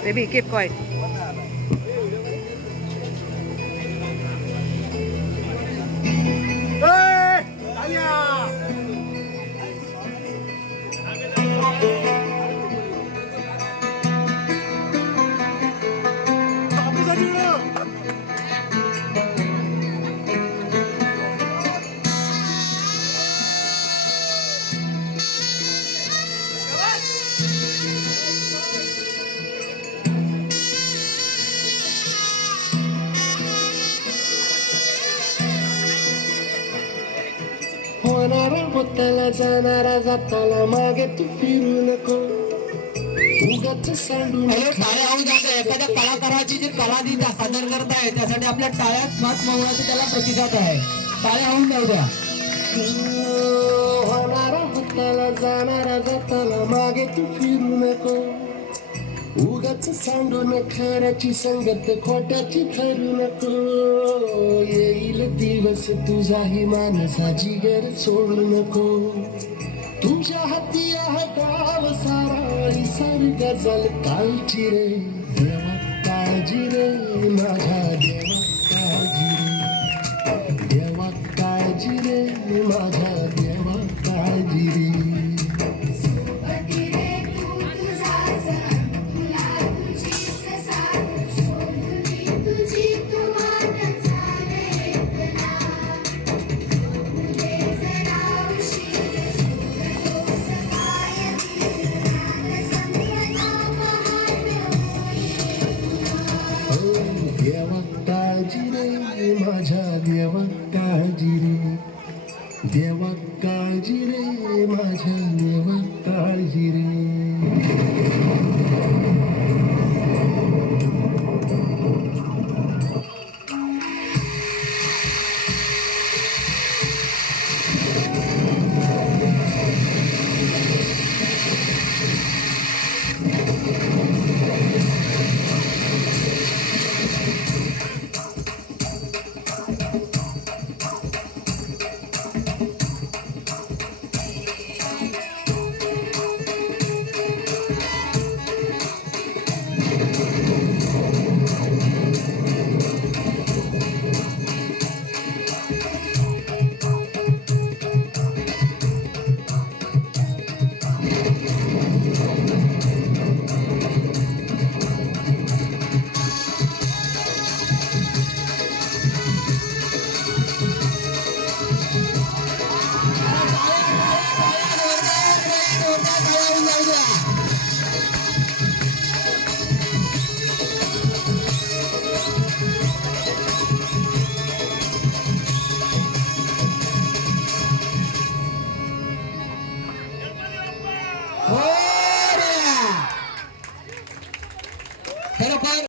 Baby, keep quiet. होणारा होताला जाणारा जाताला मागे तू फिरू नको उगाच सांडू टाळ्या होऊन जाते. एखाद्या कलाकाराची जी कला ती सादर करत आहे त्यासाठी आपल्या टाळ्यात मात मोहळाचा त्याला प्रतिसाद आहे. टाळ्या होऊन जाऊ द्या. होणारा होताला जाणारा जाताला मागे तू फिरू नको उगाच सांडून खऱ्याची संगत खोट्याची ठरू नको येईल दिवस तुझाही मानसाची गर सोडू नको तुझ्या हाती गाव सारा सारी गजल कालची रे देवा काळजी रे माझ्या देवा काळजी रे देवा काळजी रे माझ्या देवा काळजी रे देवा काळजी रे माझ्या देवा काळजी रे देवा काळजी रे माझ्या देवा काळजी रे